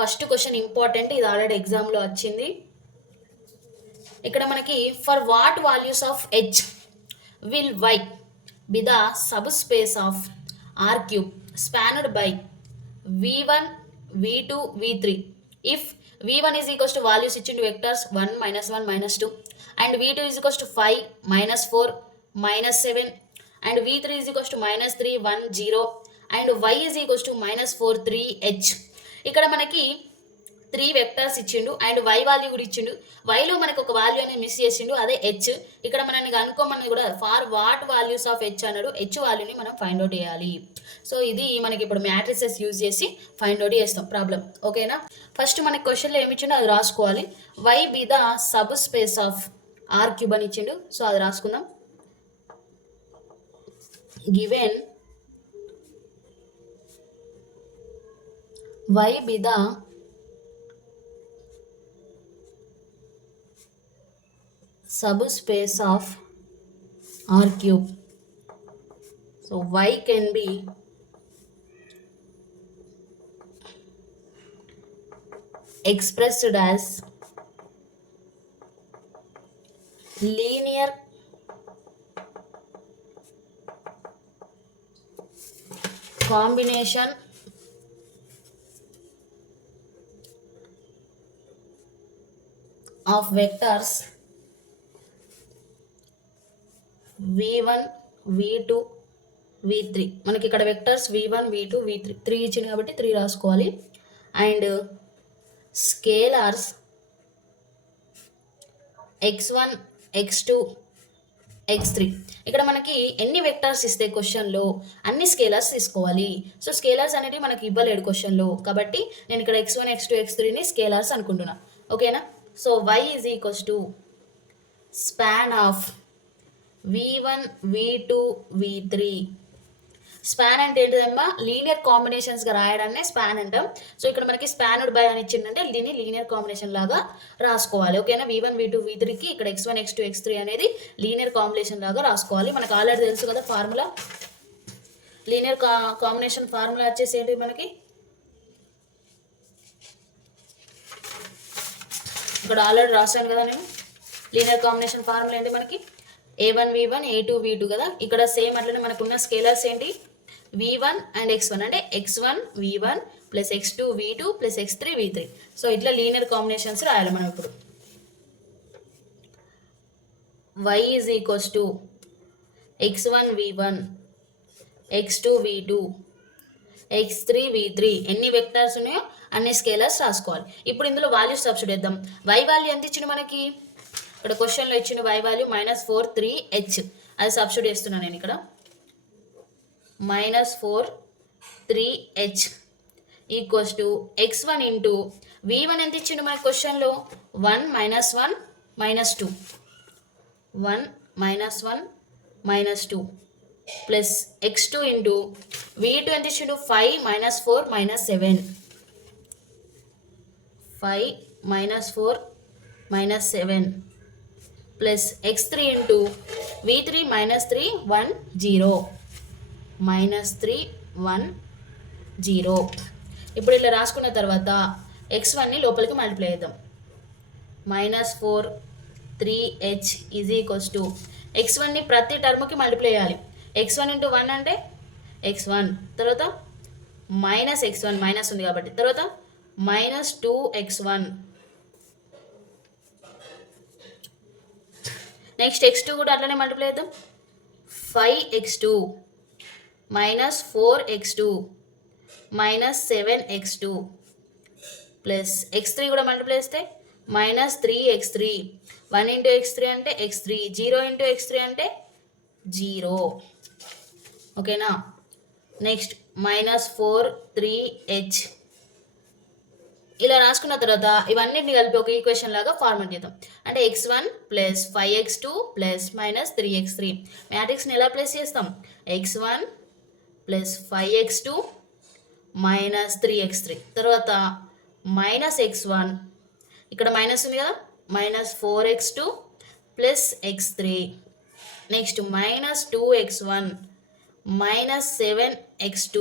First question important. ఇది already ఎగ్జామ్లో వచ్చింది. ఇక్కడ మనకి for what values of H will Y be the sub space of R cube spanned by v1 v2 v3 if v1 is equals to values ఇచ్చిండు vectors 1 -1 -2 and v2 is equals to 5 -4 -7 and v3 is equals to -3 1 0 and y is equals to -4 3 h. ఇక్కడ మనకి 3 vectors ఇచ్చిండు and y value కూడా ఇచ్చిండు. వైలో మనకు ఒక value అనేది miss చేసిండు, అదే హెచ్. ఇక్కడ మనల్ని కనుక్కోమని కూడా for what values of H అన్నాడు. హెచ్ వాల్యూని మనం ఫైండ్ అవుట్ చేయాలి. సో ఇది మనకి ఇప్పుడు మ్యాట్రిసెస్ యూజ్ చేసి ఫైండ్ అవుట్ చేస్తాం ప్రాబ్లం. ఓకేనా? ఫస్ట్ మనకి క్వశ్చన్లో ఏమి ఇచ్చిండో అది రాసుకోవాలి. Y be the sub space of R cube అని ఇచ్చిండు. సో అది రాసుకుందాం. Given Y be the subspace of R cube. So y can be expressed as linear combination of vectors v1 v2 v3. మనకి ఇక్కడ వెక్టర్స్ v1 v2 v3 3 ఇచ్చింది కాబట్టి 3 రాసుకోవాలి. And scalars x1 x2 x3. ఇక్కడ మనకి ఎన్ని వెక్టర్స్ ఇస్తే క్వశ్చన్లో అన్ని స్కేలర్స్ తీసుకోవాలి. సో స్కేలర్స్ అనేవి మనకి ఇవ్వలేడు క్వశ్చన్లో, కాబట్టి నేను ఇక్కడ x1 x2 x3ని స్కేలర్స్ అనుకుంటున్నా. ఓకేనా? So y is equals to span of v1 v2 v3. Span అంటే ఏంటిదమ్మా? లీనియర్ కాంబినేషన్స్గా రాయడాన్ని స్పాన్ అంటాం. సో ఇక్కడ మనకి స్పాన్డ్ బై అని ఇచ్చిందంటే దీన్ని లీనియర్ కాంబినేషన్ లాగా రాసుకోవాలి. ఓకేనా? v1 v2 v3కి ఇక్కడ x1 x2 x3 అనేది లీనియర్ కాంబినేషన్ లాగా రాసుకోవాలి. మనకు ఆల్రెడీ తెలుసు కదా ఫార్ములా. లీనియర్ కాంబినేషన్ ఫార్ములా వచ్చేసి ఏంటి మనకి ఇక్కడ ఆల్రెడీ రాశాను కదా నేను. లీనియర్ కాంబినేషన్ ఫార్ములా ఏంటి మనకి? a1 v1 a2 v2 కదా. ఇక్కడ సేమ్ అట్లనే మనకున్న స్కేలర్స్ ఏంటి? v1 అండ్ x1 అంటే x1 v1 plus x2 v2 plus x3 v3. So ఇట్లా లీనియర్ కాంబినేషన్స్ రాయాలి మనం ఇప్పుడు. y is equals to x1 v1 x2 v2 x3 v3. ఎన్ని వెక్టర్స్ ఉన్నాయో అన్ని స్కేలర్స్ రాసుకోవాలి. ఇప్పుడు ఇందులో వాల్యూస్ సబ్స్టిట్యూట్ చేద్దాం. y వాల్యూ ఎంత ఇచ్చిండు మనకి? ఇక్కడ క్వశ్చన్లో ఇచ్చిన y వాల్యూ -4 3h. అది సబ్స్టిట్యూట్ చేస్తున్నాను నేను ఇక్కడ. -4 3h equals to x1 into v1 ఎంత ఇచ్చిండు మన క్వశ్చన్లో? 1 -1 -2 1 -1 -2 ప్లస్ x2 ఇంటూ v2 ఎంత ఇచ్చిండు? 5 -4 -7 5 -4 -7 ప్లస్ x3 ఇంటూ v3 -3 1 0 -3 1 0. ఇప్పుడు ఇలా రాసుకున్న తర్వాత x1ని లోపలికి మల్టిప్లై చేద్దాం. -4 3h ఈజ్ ఈక్వల్స్ టు x1ని ప్రతి టర్మ్కి మల్టిప్లై చేయాలి. x1 ఇంటూ 1 అంటే x1, తర్వాత -x1 మైనస్ ఉంది కాబట్టి, తర్వాత -2x1, నెక్స్ట్ x2 కూడా అట్లనే మల్టిప్లై చేద్దాం. 5x2 -4x2 -7x2 plus x3 కూడా మల్టిప్లై చేస్తే -3x3. 1 ఇంటూ x3 అంటే x3, 0 ఇంటూ x3 అంటే 0. ఓకేనా? నెక్స్ట్ -4 3h ఇలా రాసుకున్న తర్వాత ఇవన్నిటిని కలిపి ఒక ఈక్వేషన్ లాగా ఫార్మేట్ చేద్దాం. అంటే x1 plus 5x2 plus -3x3. మ్యాట్రిక్స్ని ఎలా ప్లేస్ చేస్తాం? x1 ప్లస్ 5x2 -3x3, తర్వాత -x1, ఇక్కడ మైనస్ ఉంది కదా, -4x2 plus x3, next -2x1 -7x2.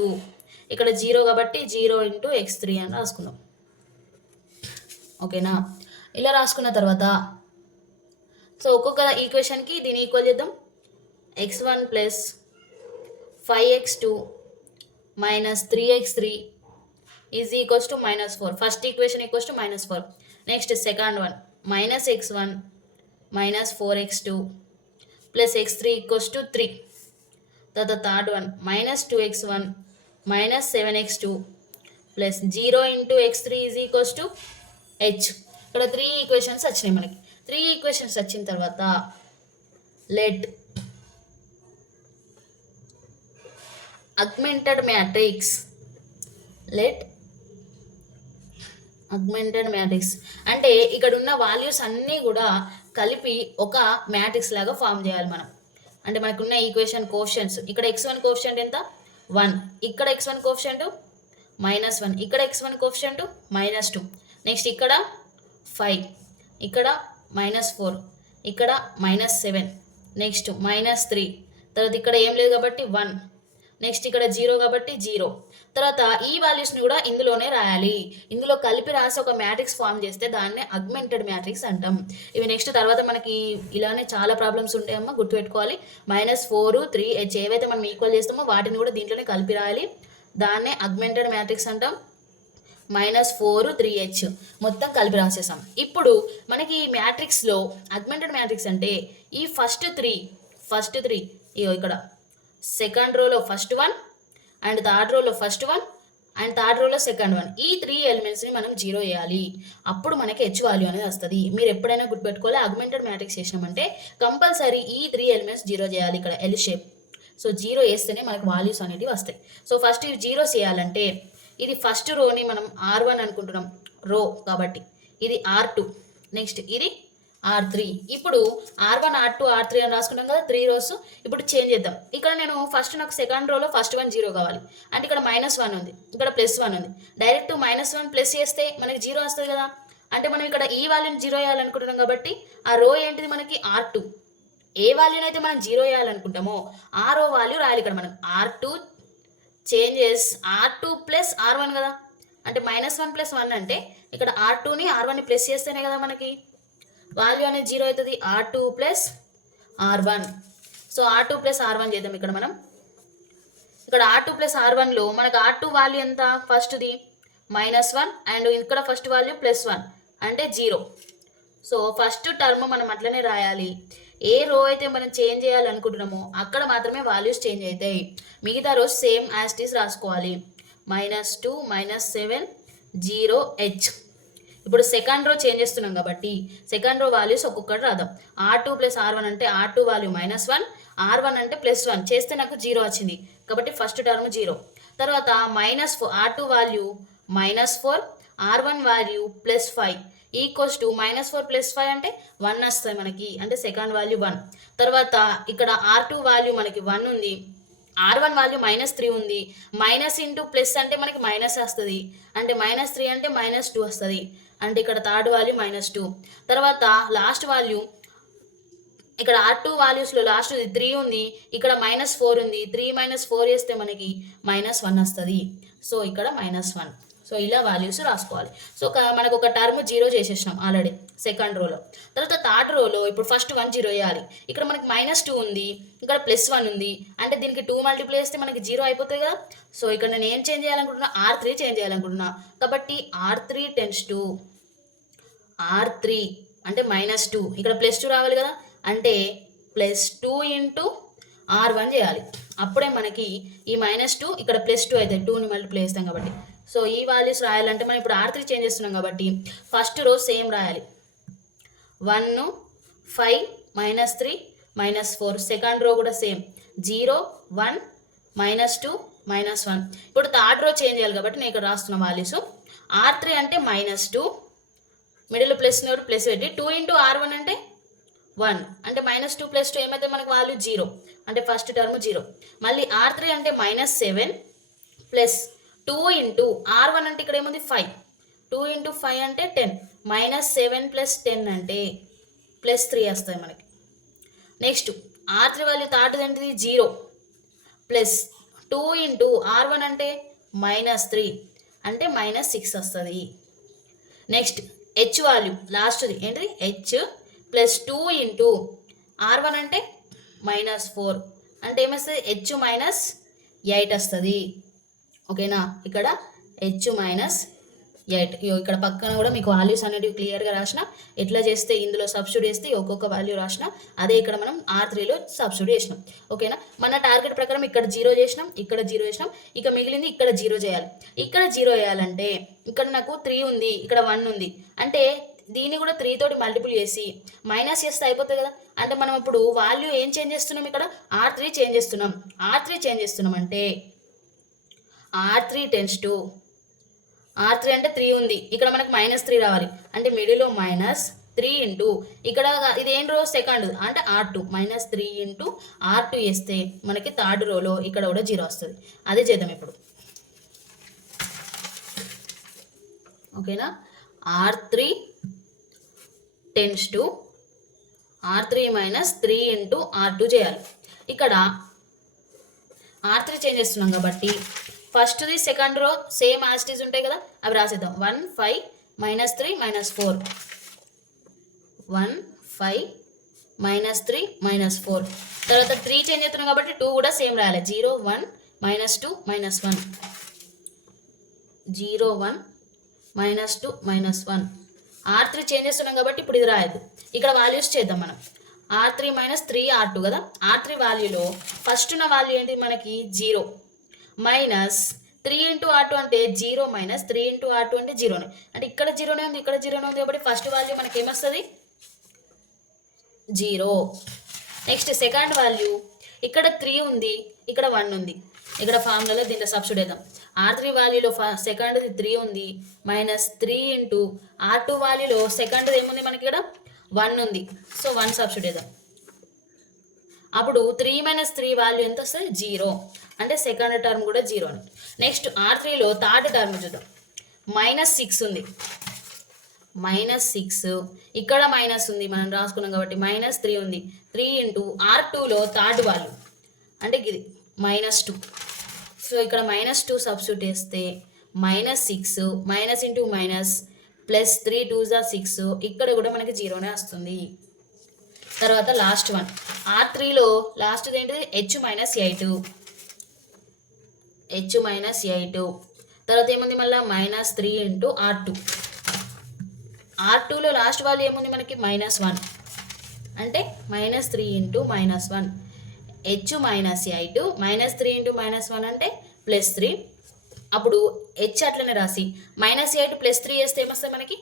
ఇక్కడ 0 కాబట్టి 0 ఇంటూ x3 అని రాసుకుందాం. ఓకేనా? ఇలా రాసుకున్న తర్వాత సో ఒక్కొక్క ఈక్వేషన్కి దీన్ని ఈక్వల్ చేద్దాం. x1 plus 5x2 minus 3x3 is equals to -4. First equation equals to -4. Next second one minus x1 minus 4x2 plus x3 equals to 3. తర్వాత third one minus 2x1 minus 7x2 plus 0 into x3 is equals to h. ఇక్కడ 3 equations వచ్చినాయి మనకి. 3 equations వచ్చిన తర్వాత let augmented matrix అంటే ఇక్కడ ఉన్న values అన్నీ కూడా కలిపి ఒక మ్యాట్రిక్స్ లాగా ఫామ్ చేయాలి మనం. అంటే మనకున్న ఈక్వేషన్ కోఎఫిషియంట్స్ ఇక్కడ x1 కోఎఫిషియంట్ ఎంత 1, ఇక్కడ x1 కోఎఫిషియంట్ -1, ఇక్కడ x1 కోఎఫిషియంట్ -2, నెక్స్ట్ ఇక్కడ 5, ఇక్కడ -4, ఇక్కడ -7, నెక్స్ట్ -3, తర్వాత ఇక్కడ ఏం లేదు కాబట్టి 1, నెక్స్ట్ ఇక్కడ 0 కాబట్టి 0. తర్వాత ఈ వాల్యూస్ని కూడా ఇందులోనే రాయాలి. ఇందులో కలిపి రాసి ఒక మ్యాట్రిక్స్ ఫామ్ చేస్తే దాన్నే అగ్మెంటెడ్ మ్యాట్రిక్స్ అంటాం. ఇవి నెక్స్ట్ తర్వాత మనకి ఇలానే చాలా ప్రాబ్లమ్స్ ఉంటాయమ్మా, గుర్తుపెట్టుకోవాలి. -4, 3h ఏవైతే మనం ఈక్వల్ చేస్తామో వాటిని కూడా దీంట్లోనే కలిపి రాయాలి. దాన్నే అగ్మెంటెడ్ మ్యాట్రిక్స్ అంటాం. -4, 3h మొత్తం కలిపి రాసేసాం. ఇప్పుడు మనకి ఈ మ్యాట్రిక్స్లో అగ్మెంటెడ్ మ్యాట్రిక్స్ అంటే ఈ ఫస్ట్ త్రీ ఇక్కడ సెకండ్ రోలో ఫస్ట్ వన్ అండ్ థర్డ్ రోలో ఫస్ట్ వన్ అండ్ థర్డ్ రోలో సెకండ్ వన్, ఈ 3 ఎలిమెంట్స్ని మనం 0 చేయాలి. అప్పుడు మనకి h వాల్యూ అనేది వస్తుంది. మీరు ఎప్పుడైనా గుర్తుపెట్టుకోవాలి, అగ్మెంటెడ్ మ్యాట్రిక్స్ చేసినామంటే కంపల్సరీ ఈ 3 ఎలిమెంట్స్ 0 చేయాలి. ఇక్కడ ఎల్ షేప్. సో 0 వేస్తేనే మనకు వాల్యూస్ అనేవి వస్తాయి. సో ఫస్ట్ ఇవి 0 చేయాలంటే ఇది ఫస్ట్ రోని మనం R1 అనుకుంటున్నాం, రో కాబట్టి ఇది R2, నెక్స్ట్ ఇది R3. ఇప్పుడు R1, R2, R3 అని రాసుకున్నాం కదా, 3 రోస్. ఇప్పుడు చేంజ్ చేద్దాం. ఇక్కడ నేను నాకు సెకండ్ రోలో ఫస్ట్ వన్ 0 కావాలి. అంటే ఇక్కడ -1 ఉంది, ఇక్కడ +1 ఉంది. డైరెక్ట్ -1 ప్లస్ చేస్తే మనకి 0 వస్తుంది కదా. అంటే మనం ఇక్కడ ఈ వాల్యూని 0 వేయాలనుకుంటున్నాం కాబట్టి ఆ రో ఏంటిది మనకి R2. ఏ వాల్యూని అయితే మనం 0 వేయాలనుకుంటామో ఆ రో వాల్యూ రాయాలి. ఇక్కడ మనం R2 changes R2 plus R1 కదా. అంటే -1 + 1 అంటే ఇక్కడ R2ని R1ని ప్లస్ చేస్తేనే కదా మనకి వాల్యూ అనేది 0 అవుతుంది. R2 plus R1. So R2 plus R1 చేద్దాం. ఇక్కడ మనం ఇక్కడ R2 ప్లస్ R1లో మనకు R2 వాల్యూ ఎంత, ఫస్ట్ది -1 అండ్ ఇక్కడ ఫస్ట్ వాల్యూ +1 అంటే 0. సో ఫస్ట్ టర్మ్ మనం అట్లనే రాయాలి. ఏ రో అయితే మనం చేంజ్ చేయాలనుకుంటున్నామో అక్కడ మాత్రమే వాల్యూస్ చేంజ్ అవుతాయి. మిగతా rows same as it is రాసుకోవాలి. -2, -7, 0h. ఇప్పుడు సెకండ్ రో చేంజ్ చేస్తున్నాం కాబట్టి సెకండ్ రో వాల్యూస్ ఒక్కొక్కటి రాద్దాం. R2 ప్లస్ R1 అంటే R2 వాల్యూ -1, R1 అంటే +1 చేస్తే నాకు 0 వచ్చింది కాబట్టి ఫస్ట్ టర్మ్ 0. తర్వాత -4, R2 value -4, R1 value +5 equals to -4 + 5 అంటే 1 వస్తుంది మనకి. అంటే సెకండ్ వాల్యూ 1. తర్వాత ఇక్కడ R2 వాల్యూ మనకి 1 ఉంది, R1 వాల్యూ -3 ఉంది. మైనస్ ఇంటూ ప్లస్ అంటే మనకి మైనస్ వస్తుంది. అంటే -3 అంటే -2 వస్తుంది. అంటే ఇక్కడ థర్డ్ వాల్యూ -2. తర్వాత లాస్ట్ వాల్యూ ఇక్కడ R2 వాల్యూస్లో లాస్ట్ 3 ఉంది, ఇక్కడ -4 ఉంది. 3 - 4 వేస్తే మనకి -1 వస్తుంది. సో ఇక్కడ -1. సో ఇలా వాల్యూస్ రాసుకోవాలి. సో మనకు ఒక టర్మ్ 0 చేసేసినాం ఆల్రెడీ సెకండ్ రోలో. తర్వాత థర్డ్ రోలో ఇప్పుడు ఫస్ట్ 1 0 వేయాలి. ఇక్కడ మనకి -2 ఉంది, ఇక్కడ +1 ఉంది. అంటే దీనికి 2 మల్టిప్లై చేస్తే మనకి 0 అయిపోతుంది కదా. సో ఇక్కడ నేను ఏం చేంజ్ చేయాలనుకుంటున్నా, R3 చేంజ్ చేయాలనుకుంటున్నా. కాబట్టి R3 టెన్స్ టు R3 అంటే -2, ఇక్కడ +2 రావాలి కదా. అంటే +2 ఇంటూ R1 చేయాలి. అప్పుడే మనకి ఈ -2 ఇక్కడ +2 అవుతుంది, 2ని మల్టిప్లై చేస్తాం కాబట్టి. సో ఈ వాల్యూస్ రాయాలంటే మనం ఇప్పుడు R3 చేంజ్ చేస్తున్నాం కాబట్టి ఫస్ట్ రో సేమ్ రాయాలి. 1, 5, -3, -4. సెకండ్ రో కూడా సేమ్ 0, 1, -2, -1. ఇప్పుడు థర్డ్ రో చేంజ్ చేయాలి కాబట్టి నేను ఇక్కడ రాస్తున్న వాల్యూస్. R3 అంటే -2, మిడిల్ ప్లస్ నోట్ ప్లస్ పెట్టి 2 ఇంటూ R1 అంటే 1. అంటే -2 + 2 ఏమైతే మనకు వాల్యూ 0. అంటే ఫస్ట్ టర్మ్ 0. మళ్ళీ R3 అంటే -7 ప్లస్ 2 ఇంటూ R1 అంటే ఇక్కడ ఏముంది 5. 2 ఇంటూ 5 అంటే 10. -7 + 10 అంటే +3 వస్తుంది మనకి. నెక్స్ట్ R3 వాల్యూ థర్డ్ ఏంటిది 0 ప్లస్ 2 ఇంటూ R1 అంటే -3 అంటే -6 వస్తుంది. నెక్స్ట్ హెచ్ వాల్యూ లాస్ట్ది ఏంటిది హెచ్ ప్లస్ 2 ఇంటూ R1 అంటే -4 అంటే ఏమొస్తుంది H-8 వస్తుంది. ఓకేనా, ఇక్కడ H-8 ఇక్కడ పక్కన కూడా మీకు వాల్యూస్ అనేవి క్లియర్గా రాసిన, ఎట్లా చేస్తే ఇందులో సబ్స్టిట్యూట్ చేస్తే ఒక్కొక్క వాల్యూ రాసిన, అదే ఇక్కడ మనం R3లో సబ్స్టిట్యూట్ చేసినాం. ఓకేనా, మన టార్గెట్ ప్రకారం ఇక్కడ 0 చేసినాం, ఇక్కడ 0 చేసినాం, ఇక మిగిలింది ఇక్కడ 0 చేయాలి. ఇక్కడ 0 చేయాలంటే ఇక్కడ నాకు 3 ఉంది, ఇక్కడ 1 ఉంది, అంటే దీన్ని కూడా 3 తోటి మల్టిపుల్ చేసి మైనస్ చేస్తే అయిపోతుంది కదా. అంటే మనం ఇప్పుడు వాల్యూ ఏం చేంజ్ చేస్తున్నాం, ఇక్కడ R3 చేంజ్ చేస్తున్నాం. R3 చేంజ్ చేస్తున్నాం అంటే R3 టెన్స్ టు R3 అంటే 3 ఉంది, ఇక్కడ మనకు -3 రావాలి, అంటే మిడిల్లో -3 ఇంటూ ఇక్కడ ఇది ఏం రో సెకండ్ అంటే R2 -3 ఇంటూ R2 వేస్తే మనకి థర్డ్ రోలో ఇక్కడ కూడా 0 వస్తుంది. అదే చేద్దాం ఇప్పుడు. ఓకేనా, R3 tends to R3 -3 into R2 చేయాలి. ఇక్కడ R3 చేంజ్ చేస్తున్నాం కాబట్టి ఫస్ట్ది సెకండ్ రో సేమ్ యాస్టీస్ ఉంటాయి కదా, అవి రాసేద్దాం. 1 5 -3 -4 1 5 -3 -4 తర్వాత 3 చేంజ్ చేస్తున్నాం కాబట్టి 2 కూడా సేమ్ రాయాలి. 0 1 -2 -1 0 1 -2 -1 R3 చేంజ్ చేస్తున్నాం కాబట్టి ఇప్పుడు ఇది రాయద్దు, ఇక్కడ వాల్యూస్ చేద్దాం మనం. R3 -3 R2 కదా, R3 వాల్యూలో ఫస్ట్ ఉన్న వాల్యూ ఏంటి మనకి 0 -3 ఇంటూ R2 అంటే 0 -3 ఇంటూ R2 అంటే 0నే, అంటే ఇక్కడ 0నే ఉంది, ఇక్కడ 0నే ఉంది కాబట్టి ఫస్ట్ వాల్యూ మనకి ఏమొస్తుంది 0. నెక్స్ట్ సెకండ్ వాల్యూ ఇక్కడ 3 ఉంది, ఇక్కడ 1 ఉంది, ఇక్కడ ఫార్ములాలో దీంట్లో సబ్స్టిట్యూట్ చేద్దాం. R3 వాల్యూలో సెకండ్ది 3 ఉంది, -3 ఇంటూ R2 వాల్యూలో సెకండ్ది ఏముంది మనకి ఇక్కడ 1 ఉంది, సో 1 సబ్స్టిట్యూట్ చేద్దాం. అప్పుడు 3 - 3 వాల్యూ ఎంత వస్తుంది 0, అంటే సెకండ్ టర్మ్ కూడా 0. నెక్స్ట్ R3లో థర్డ్ టర్మ్ చూద్దాం. -6 ఉంది, -6 ఇక్కడ మైనస్ ఉంది మనం రాసుకున్నాం కాబట్టి -3 ఉంది. 3 ఇంటూ R2లో థర్డ్ వాల్యూ అంటే ఇది -2, సో ఇక్కడ -2 సబ్స్టిట్యూట్ చేస్తే -6 మైనస్ ఇంటూ మైనస్ ప్లస్ 3 2 6 ఇక్కడ కూడా మనకి 0నే వస్తుంది. తర్వాత లాస్ట్ వన్ R3లో లాస్ట్ ఏంటిది H-8 తర్వాత ఏముంది మళ్ళీ -3 ఇంటూ R2లో లాస్ట్ వాల్యూ ఏముంది మనకి -1 అంటే -3 ఇంటూ -1 H-8 -3 ఇంటూ -1 అంటే +3. అప్పుడు H అట్లనే రాసి -8 +3 వేస్తే ఏమొస్తుంది మనకి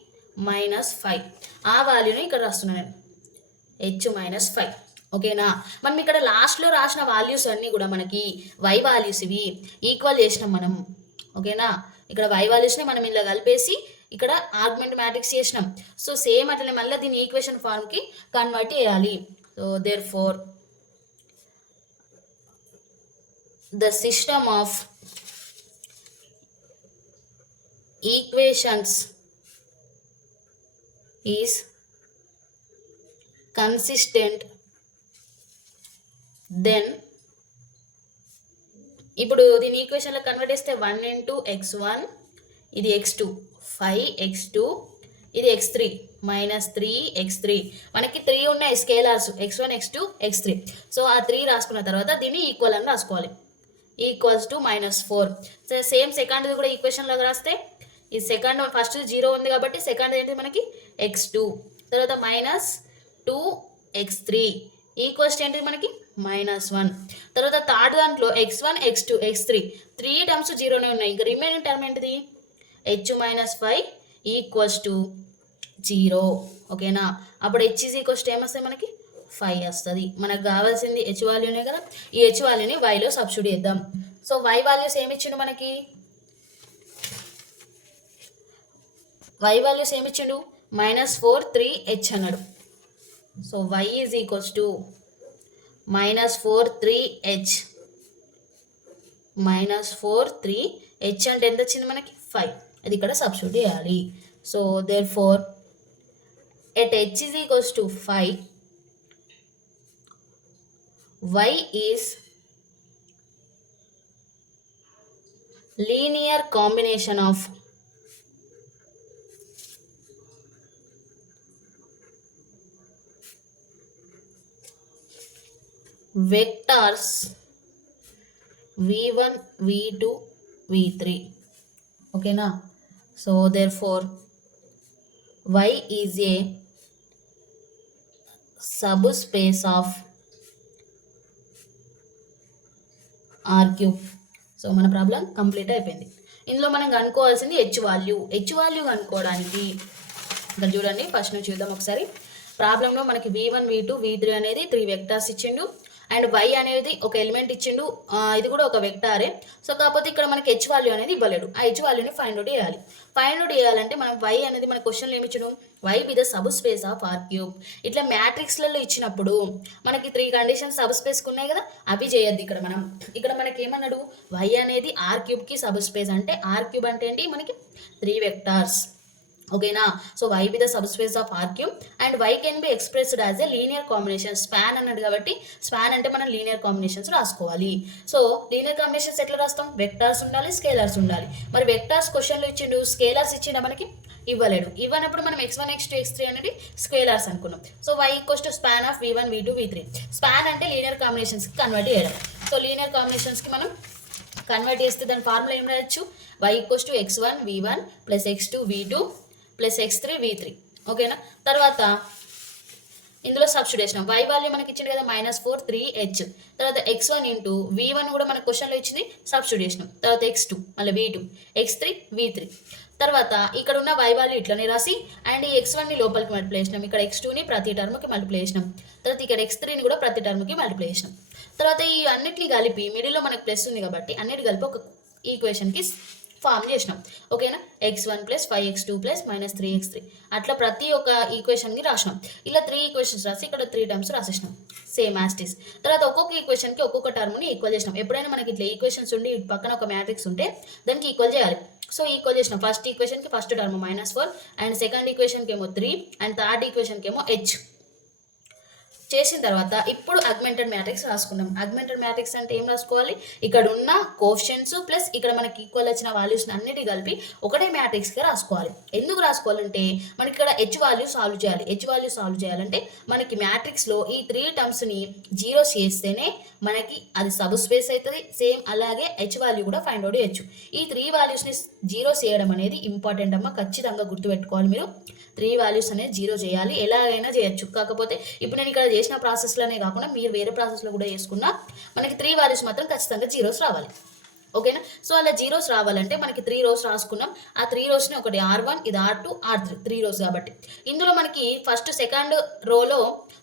-5. ఆ వాల్యూని ఇక్కడ రాస్తున్నాను నేను H-5. ఓకేనా, మనం ఇక్కడ లాస్ట్లో రాసిన వాల్యూస్ అన్నీ కూడా మనకి y వాల్యూస్ ఇవి ఈక్వల్ చేసినాం మనం. ఓకేనా, ఇక్కడ y వాల్యూస్ని మనం ఇలా కలిపేసి ఇక్కడ ఆర్గ్యుమెంట్ మ్యాట్రిక్స్ చేసినాం. సో సేమ్ అట్లనే మళ్ళీ దీన్ని ఈక్వేషన్ ఫార్మ్కి కన్వర్ట్ చేయాలి. So therefore the system of equations is consistent then ఇప్పుడు దీని ఈక్వేషన్లో కన్వర్ట్ చేస్తే 1 ఇంటూ x1 ఇది x2 5x2 ఇది x3 -3x3 మనకి 3 ఉన్నాయి scalars x1 x2 x3. So ఆ 3 రాసుకున్న తర్వాత దీన్ని ఈక్వల్ అని రాసుకోవాలి ఈక్వల్స్ టు -4. సో సేమ్ సెకండ్ది కూడా ఈక్వేషన్లో రాస్తే ఈ సెకండ్ ఫస్ట్ 0 ఉంది కాబట్టి సెకండ్ ఏంటి మనకి x2 తర్వాత -2x3 ఈక్వల్స్ ఏంటి మనకి -1. తర్వాత థర్డ్ దాంట్లో x1 x2 x3 3 టర్మ్స్ 0నే ఉన్నాయి. ఇంకా రిమైనింగ్ టర్మ్ ఏంటిది H-5 ఈక్వల్స్ టు 0. ఓకేనా, అప్పుడు H ఈజ్ ఈక్వల్స్ టు ఏమొస్తుంది మనకి 5 వస్తుంది. మనకు కావాల్సింది H వాల్యూనే కదా, ఈ H వాల్యూని Yలో సబ్స్టిట్యూట్ చేద్దాం. సో Y వాల్యూస్ ఏమిచ్చిండు మనకి Y వాల్యూస్ ఏమిచ్చిండు -4 3 H అన్నాడు. So Y is equals to -4 3 H -4 3 H అంటే ఎంత వచ్చింది మనకి 5, అది ఇక్కడ సబ్స్టిట్యూట్ చేయాలి. So therefore at H is equals to 5 Y is linear combination of vectors v1 v2 v3. ఓకేనా. So therefore y is a sub space of r3. So మన problem complete అయిపోయింది. ఇందులో మనం కనుక్కోవాల్సింది H value కనుక్కోవడానికి ఇక్కడ చూడండి, first నుంచి చూద్దాం ఒకసారి. ప్రాబ్లంలో మనకి v1 v2 v3 అనేది 3 వెక్టార్స్ ఇచ్చిండు, అండ్ y అనేది ఒక ఎలిమెంట్ ఇచ్చిండు, ఇది కూడా ఒక వెక్టారే. సో కాకపోతే ఇక్కడ మనకి హెచ్ వాల్యూ అనేది ఇవ్వలేడు. ఆ హెచ్ వాల్యూని ఫైండ్ అవుట్ చేయాలి. ఫైండ్ అవుట్ చేయాలంటే మనం y అనేది మన క్వశ్చన్లో ఏమి ఇచ్చిండు, y B the sub space of r3. ఇట్లా మ్యాట్రిక్స్లలో ఇచ్చినప్పుడు మనకి 3 కండిషన్స్ సబ్ స్పేస్కి ఉన్నాయి కదా, అవి చేయొద్దు. ఇక్కడ మనకి ఏమన్నాడు, y అనేది r3కి సబ్ స్పేస్. అంటే r3 అంటే ఏంటి, మనకి 3 వెక్టార్స్. ఓకేనా. So y B the sub space of r3 and y can be expressed as a linear combination. Span అన్నాడు కాబట్టి స్పాన్ అంటే మనం లీనియర్ కాంబినేషన్స్ రాసుకోవాలి. సో లీనియర్ కాంబినేషన్స్ ఎట్లా రాస్తాం, వెక్టార్స్ ఉండాలి, స్కేలర్స్ ఉండాలి. మరి వెక్టార్స్ క్వశ్చన్లో ఇచ్చిండు, స్కేలర్స్ ఇచ్చిండ మనకి ఇవ్వలేడు. ఇవ్వనప్పుడు మనం x1 x2 x3 అనేది స్కేలర్స్ అనుకున్నాం. So y equals to span of v1 v2 v3. Span అంటే లీనియర్ కాంబినేషన్స్కి కన్వర్ట్ చేయడం. సో లీనియర్ కాంబినేషన్స్కి మనం కన్వర్ట్ చేస్తే దాని ఫార్ములా ఏం రాయొచ్చు, y equals to x1 v1 plus x2 v2 plus x3 v3. ఓకేనా. తర్వాత ఇందులో సబ్స్టిట్యూషన్, y వాల్యూ మనకి ఇచ్చింది కదా -4 3h. తర్వాత x1 ఇంటూ v1 కూడా మన క్వశ్చన్లో ఇచ్చింది సబ్స్టిట్యూషన్. తర్వాత x2 మళ్ళీ v2 x3 v3. తర్వాత ఇక్కడ ఉన్న y వాల్యూ ఇట్లనే రాసి అండ్ ఈ x1ని లోపలికి మల్టిప్లై చేసినాం, ఇక్కడ x2ని ప్రతి టర్మ్కి మల్టిప్లై చేసినాం, తర్వాత ఇక్కడ x3ని కూడా ప్రతి టర్మ్కి మల్టిప్లై చేసినాం. తర్వాత ఈ అన్నిటిని కలిపి మిడిల్లో మనకి ప్లస్ ఉంది కాబట్టి అన్నిటి కలిపి ఒక ఈక్వేషన్కి ఫామ్ చేసినాం. ఓకేనా. x1 plus 5x2 plus -3x3 అట్లా ప్రతి ఒక్క ఈక్వేషన్కి రాసినాం. ఇలా 3 ఈక్వేషన్స్ రాసి ఇక్కడ 3 టర్మ్స్ రాసేసినాం సేమ్ యాస్టిస్. తర్వాత ఒక్కొక్క ఈక్వేషన్కి ఒక్కొక్క టర్మ్ని ఈక్వల్ చేసినాం. ఎప్పుడైనా మనకి ఇట్లా ఈక్వేషన్స్ ఉండి పక్కన ఒక మ్యాట్రిక్స్ ఉంటే దానికి ఈక్వల్ చేయాలి. సో ఈక్వల్ చేసినాం. ఫస్ట్ ఈక్వేషన్కి ఫస్ట్ టర్మ్ -4 అండ్ సెకండ్ ఈక్వేషన్కి ఏమో 3 అండ్ థర్డ్ ఈక్వేషన్కి ఏమో h చేసిన తర్వాత ఇప్పుడు అగ్మెంటెడ్ మ్యాట్రిక్స్ రాసుకున్నాం. అగ్మెంటెడ్ మ్యాట్రిక్స్ అంటే ఏం రాసుకోవాలి, ఇక్కడ ఉన్న కోఎఫిషియెంట్స్ ప్లస్ ఇక్కడ మనకి ఈక్వల్ వచ్చిన వాల్యూస్ అన్నిటి కలిపి ఒకటే మ్యాట్రిక్స్గా రాసుకోవాలి. ఎందుకు రాసుకోవాలంటే మనకి ఇక్కడ హెచ్ వాల్యూ సాల్వ్ చేయాలి. హెచ్ వాల్యూ సాల్వ్ చేయాలంటే మనకి మ్యాట్రిక్స్లో ఈ 3 టర్మ్స్ని జీరోస్ చేస్తేనే మనకి అది సబ్ స్పేస్ అవుతుంది. సేమ్ అలాగే హెచ్ వాల్యూ కూడా ఫైండ్ అవుట్ చేయొచ్చు. ఈ 3 వాల్యూస్ని జీరోస్ చేయడం అనేది ఇంపార్టెంట్ అమ్మ, ఖచ్చితంగా గుర్తుపెట్టుకోవాలి. మీరు 3 వాల్యూస్ అనేది జీరో చేయాలి, ఎలాగైనా చేయొచ్చు. కాకపోతే ఇప్పుడు నేను ఇక్కడ చేసిన ప్రాసెస్లోనే కాకుండా మీరు వేరే ప్రాసెస్లో కూడా చేసుకున్నా మనకి 3 వాల్యూస్ మాత్రం ఖచ్చితంగా జీరోస్ రావాలి. ఓకేనా. సో అలా జీరోస్ రావాలంటే మనకి 3 రోస్ రాసుకున్నాం. ఆ 3 రోస్ని ఒకటి r1 ఇది r2 r3 3 రోస్ కాబట్టి ఇందులో మనకి ఫస్ట్ సెకండ్ రోలో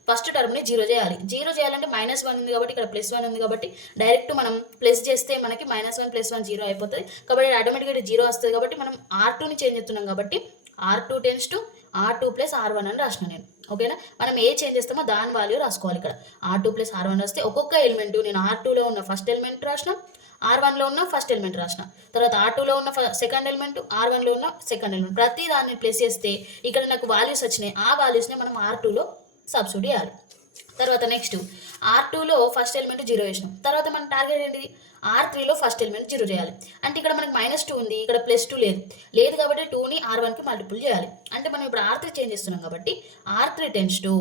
ఫస్ట్ టర్మ్ని జీరో చేయాలి. జీరో చేయాలంటే -1 ఉంది కాబట్టి ఇక్కడ +1 ఉంది కాబట్టి డైరెక్ట్ మనం ప్లస్ చేస్తే మనకి -1 + 1 జీరో అయిపోతుంది. కాబట్టి ఆటోమేటిక్గా జీరో వస్తుంది. కాబట్టి మనం r2ని చేంజ్ చేస్తున్నాం కాబట్టి r2 tends to r2 + r1 అని రాసిన నేను. ఓకేనా. మనం ఏ చేంజ్ చేస్తామో దాని వాల్యూ రాసుకోవాలి. ఇక్కడ r2 + r1 రాస్తే ఒక్కొక్క ఎలిమెంట్ నేను r2లో ఉన్న ఫస్ట్ ఎలిమెంట్ రాసిన, r1లో ఉన్న ఫస్ట్ ఎలిమెంట్ రాసిన, తర్వాత r2లో ఉన్న సెకండ్ ఎలిమెంట్, r1లో ఉన్న సెకండ్ ఎలిమెంట్, ప్రతి దాన్ని ప్లేస్ చేస్తే ఇక్కడ నాకు వాల్యూస్ వచ్చినాయి. ఆ వాల్యూస్ని మనం r2లో సబ్స్టిట్యూట్ చేయాలి. తర్వాత నెక్స్ట్ r2లో ఫస్ట్ ఎలిమెంట్ జీరో చేసినాం. తర్వాత మన టార్గెట్ ఏంటిది, r3లో ఫస్ట్ ఎలిమెంట్ జీరో చేయాలి. అంటే ఇక్కడ మనకి -2 ఉంది, ఇక్కడ +2 లేదు కాబట్టి 2ని r1కి మల్టిపుల్ చేయాలి. అంటే మనం ఇప్పుడు r3 చేంజ్ చేస్తున్నాం కాబట్టి r3 టెన్స్ టు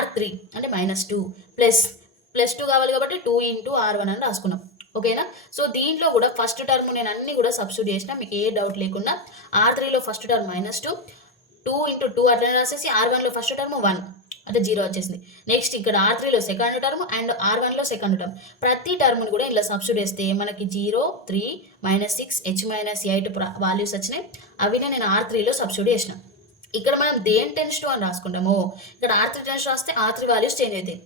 r3 అంటే -2 +2 కావాలి కాబట్టి 2 × r1 అని రాసుకున్నాం. ఓకేనా. సో దీంట్లో కూడా ఫస్ట్ టర్మ్ నేను అన్ని కూడా సబ్స్టిట్యూట్ చేసిన, మీకు ఏ డౌట్ లేకుండా. r3లో ఫస్ట్ టర్మ్ -2 2 × 2 అట్లనే రాసేసి r1లో ఫస్ట్ టర్మ్ 1 అంటే జీరో వచ్చేసింది. నెక్స్ట్ ఇక్కడ r3లో సెకండ్ టర్మ్ అండ్ r1లో సెకండ్ టర్మ్ ప్రతి టర్మ్ని కూడా ఇలా సబ్స్టిట్యూట్ చేస్తే మనకి 0 3 -6 h -8 వాల్యూస్ వచ్చినాయి. అవినే నేను r3లో సబ్స్టిట్యూట్ చేసిన. ఇక్కడ మనం దేని టెన్స్ టు అని రాసుకుంటాము, ఇక్కడ r3 టెన్స్ రాస్తే r3 వాల్యూస్ చేంజ్ అవుతాయి,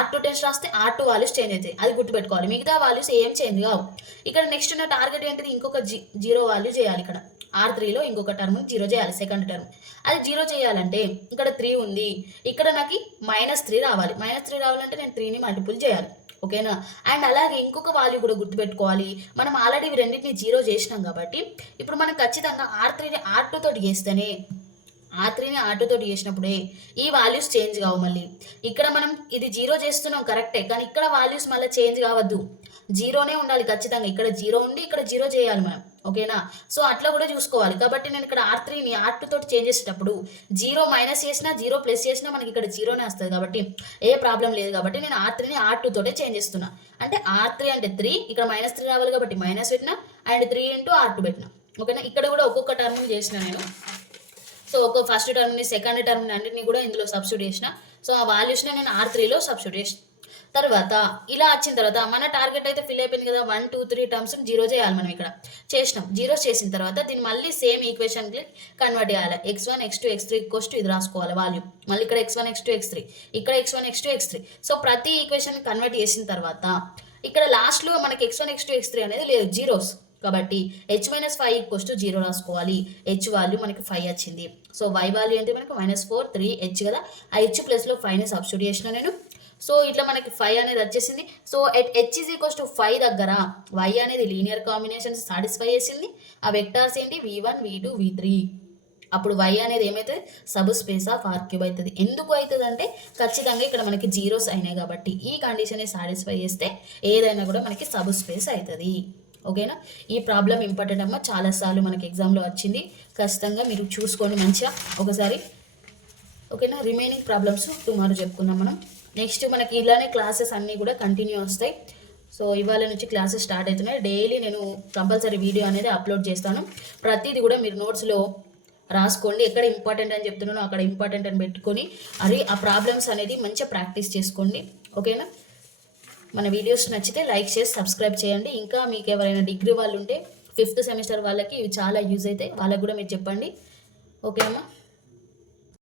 r2 టెన్స్ రాస్తే r2 వాల్యూస్ చేంజ్ అవుతాయి. అది గుర్తుపెట్టుకోవాలి. మిగతా వాల్యూస్ ఏం చేంజ్ కావు. ఇక్కడ నెక్స్ట్ ఉన్న టార్గెట్ ఏంటిది, ఇంకొక జీరో వాల్యూ చేయాలి. ఇక్కడ r3లో ఇంకొక టర్మ్ జీరో చేయాలి, సెకండ్ టర్మ్. అది జీరో చేయాలంటే ఇక్కడ 3 ఉంది, ఇక్కడ నాకు -3 రావాలి. -3 రావాలంటే నేను 3ని మల్టిపుల్ చేయాలి. ఓకేనా. అండ్ అలాగే ఇంకొక వాల్యూ కూడా గుర్తుపెట్టుకోవాలి. మనం ఆల్రెడీ ఇవి రెండింటిని జీరో చేసినాం కాబట్టి ఇప్పుడు మనం ఖచ్చితంగా r3ని r2 తోటి చేస్తేనే R3ని R2 తోటి చేసినప్పుడే ఈ వాల్యూస్ చేంజ్ కావు. మళ్ళీ ఇక్కడ మనం ఇది 0 చేస్తున్నాం కరెక్టే, కానీ ఇక్కడ వాల్యూస్ మళ్ళీ చేంజ్ కావద్దు, జీరోనే ఉండాలి ఖచ్చితంగా. ఇక్కడ 0 ఉండి ఇక్కడ 0 చేయాలి మనం, ఓకేనా? సో అట్లా కూడా చూసుకోవాలి. కాబట్టి నేను ఇక్కడ R3ని R2 తోటి చేంజ్ చేసేటప్పుడు 0 మైనస్ చేసినా 0 ప్లస్ చేసినా మనకి ఇక్కడ 0నే వస్తుంది, కాబట్టి ఏ ప్రాబ్లం లేదు. కాబట్టి నేను R3ని R2 తోటే చేంజ్ చేస్తున్నా. అంటే R3 అంటే 3, ఇక్కడ -3 రావాలి కాబట్టి మైనస్ పెట్టినా, అండ్ 3 ఇంటూ R2 పెట్టినా, ఓకేనా? ఇక్కడ కూడా ఒక్కొక్క టర్మ్ చేసిన నేను. సో ఒక ఫస్ట్ టర్మ్ని సెకండ్ టర్మ్ని అన్నింటినీ కూడా ఇందులో సబ్స్టిట్యూట్ చేసిన. సో ఆ వాల్యూస్ని నేను R3లో సబ్స్టిట్యూట్ చేసిన. తర్వాత ఇలా వచ్చిన తర్వాత మన టార్గెట్ అయితే ఫిల్ అయిపోయింది కదా, 1 2 3 టర్మ్స్ 0 చేయాలి మనం. ఇక్కడ చేసినాం. 0 చేసిన తర్వాత దీన్ని మళ్ళీ సేమ్ ఈక్వేషన్కి కన్వర్ట్ చేయాలి. x1 x2 x3 కోస్ట్ ఇది రాసుకోవాలి వాల్యూ. మళ్ళీ ఇక్కడ x1 x2 x3, ఇక్కడ x1 x2 x3. సో ప్రతి ఈక్వేషన్ కన్వర్ట్ చేసిన తర్వాత ఇక్కడ లాస్ట్లో మనకి x1 x2 x3 అనేది లేదు, జీరోస్. కాబట్టి h-5 0 రాసుకోవాలి. h వాల్యూ మనకి 5 వచ్చింది. సో y వాల్యూ అంటే మనకి -4 3 h కదా, ఆ h ప్లస్లో 5ని సబ్స్టిట్యూట్ చేసిన నేను. సో ఇట్లా మనకి 5 అనేది వచ్చేసింది. సో ఎట్ h = 5 దగ్గర y అనేది లీనియర్ కాంబినేషన్స్ సాటిస్ఫై చేసింది. ఆ వెక్టార్స్ ఏంటి, v1 v2 v3. అప్పుడు y అనేది ఏమవుతుంది, సబ్ స్పేస్ ఆఫ్ R³ అవుతుంది. ఎందుకు అవుతుంది అంటే ఖచ్చితంగా ఇక్కడ మనకి జీరోస్ అయినాయి కాబట్టి ఈ కండిషన్ని సాటిస్ఫై చేస్తే ఏదైనా కూడా మనకి సబ్ స్పేస్ అవుతుంది, ఓకేనా? ఈ ప్రాబ్లం ఇంపార్టెంట్ అమ్మ, చాలాసార్లు మనకి ఎగ్జామ్లో వచ్చింది. ఖచ్చితంగా మీరు చూసుకోండి మంచిగా ఒకసారి, ఓకేనా? రిమైనింగ్ ప్రాబ్లమ్స్ టుమారో చెప్పుకుందాం మనం. నెక్స్ట్ మనకి ఇలానే క్లాసెస్ అన్నీ కూడా కంటిన్యూ వస్తాయి. సో ఇవాళ నుంచి క్లాసెస్ స్టార్ట్ అవుతున్నాయి. డైలీ నేను కంపల్సరీ వీడియో అనేది అప్లోడ్ చేస్తాను. ప్రతిదీ కూడా మీరు నోట్స్లో రాసుకోండి. ఎక్కడ ఇంపార్టెంట్ అని చెప్తున్నానో అక్కడ ఇంపార్టెంట్ అని పెట్టుకొని ఆ ప్రాబ్లమ్స్ అనేది మంచిగా ప్రాక్టీస్ చేసుకోండి, ఓకేనా? మన వీడియోస్ నచ్చితే లైక్ చేసి సబ్స్క్రైబ్ చేయండి. ఇంకా మీకు ఎవరైనా డిగ్రీ వాళ్ళు ఉంటే 5th సెమిస్టర్ వాళ్ళకి ఇవి చాలా యూజ్ అవుతాయి, వాళ్ళకి కూడా మీరు చెప్పండి, ఓకే అమ్మా?